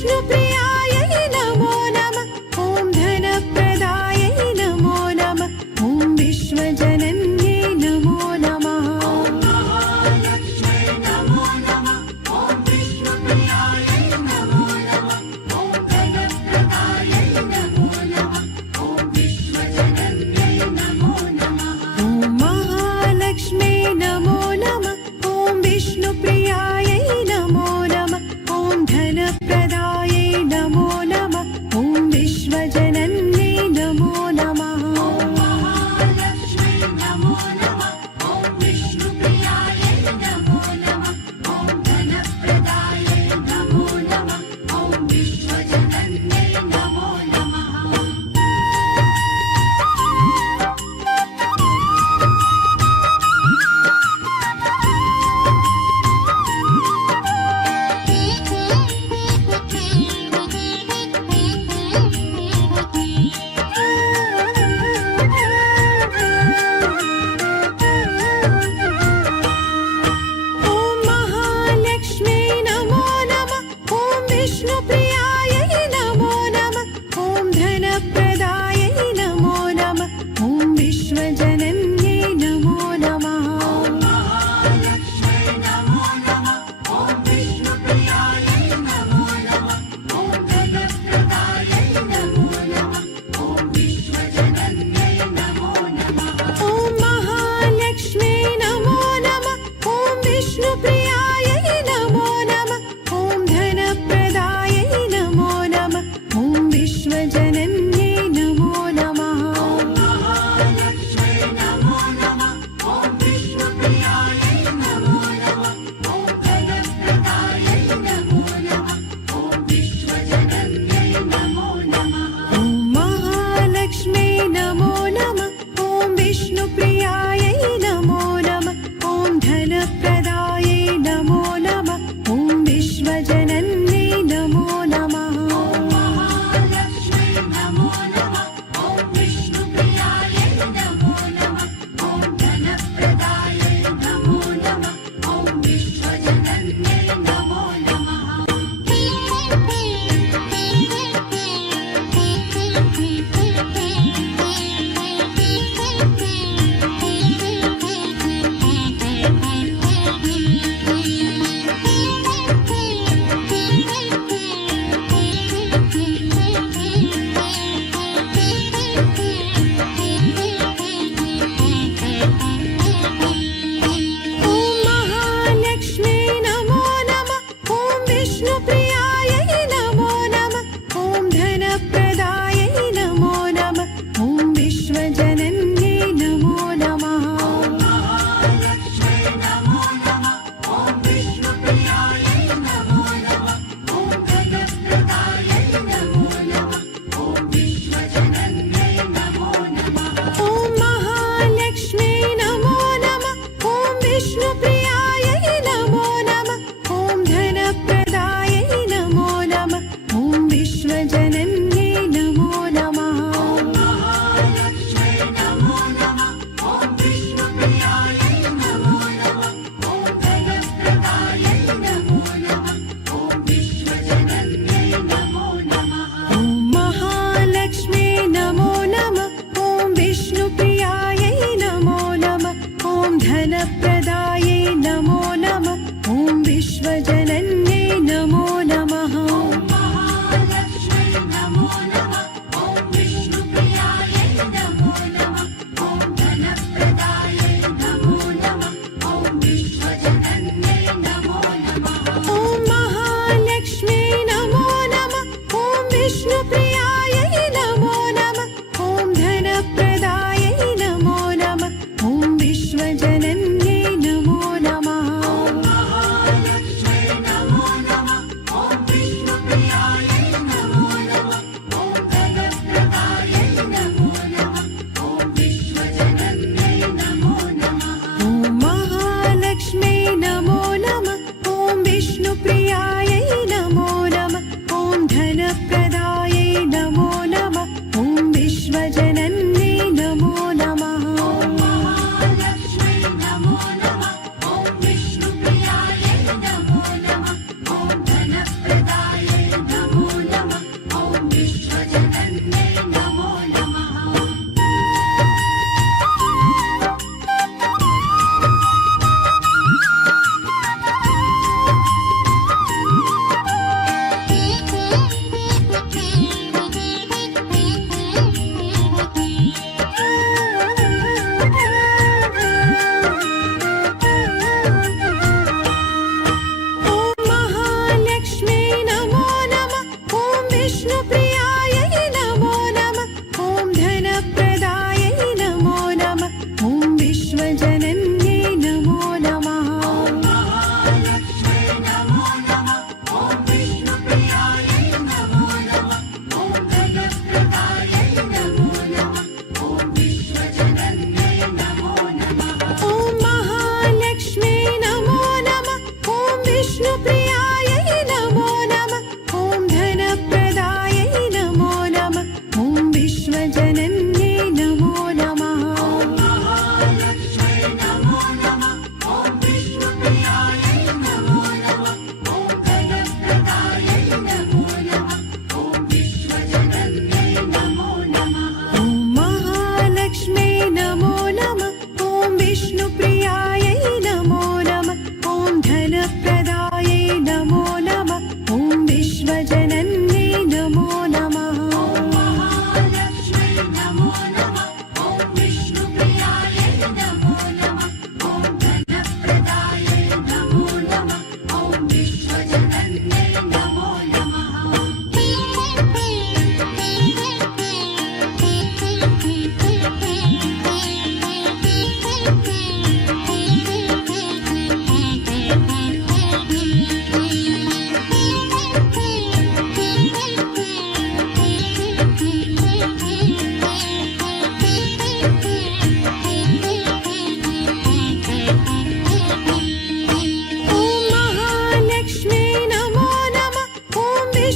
विष्णुप्रियायै नमो नमः। ॐ धनप्रदायै नमो नमः। ॐ विश्वजनन्यै नमो नमः। ॐ महालक्ष्म्यै नमो नमः। ॐ विष्णुप्रियायै नमो नमः। ॐ धनप्रदायै नमो नमः। ॐ विश्वजनन्यै नमो नमः। ॐ महालक्ष्म्यै नमो नमः। ॐ विष्णुप्रियायै नमो नमः। ॐ धनप्रदायै नमो नमः। ॐ विश्वजनन्यै नमो नमः। ॐ महालक्ष्म्यै नमो नमः। ॐ विष्णुप्रियायै नमो नमः। ॐ धनप्रदायै नमो नमः। ॐ विश्वजनन्यै नमो नमः। ॐ महालक्ष्म्यै नमो नमः। ॐ विष्णुप्रियायै नमो नमः। ॐ धनप्रदायै नमो नमः। ॐ विश्वजनन्यै नमो नमः। ॐ महालक्ष्म्यै नमो नमः। ॐ विष्णुप्रियायै नमो नमः। ॐ धनप्रदायै नमो नमः। ॐ विश्वजनन्यै नमो नमः। ॐ महालक्ष्म्यै नमो नमः। ॐ विष्णुप्रियायै नमो नमः। ॐ धनप्रदायै नमो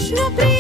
विष्णुप्रियायै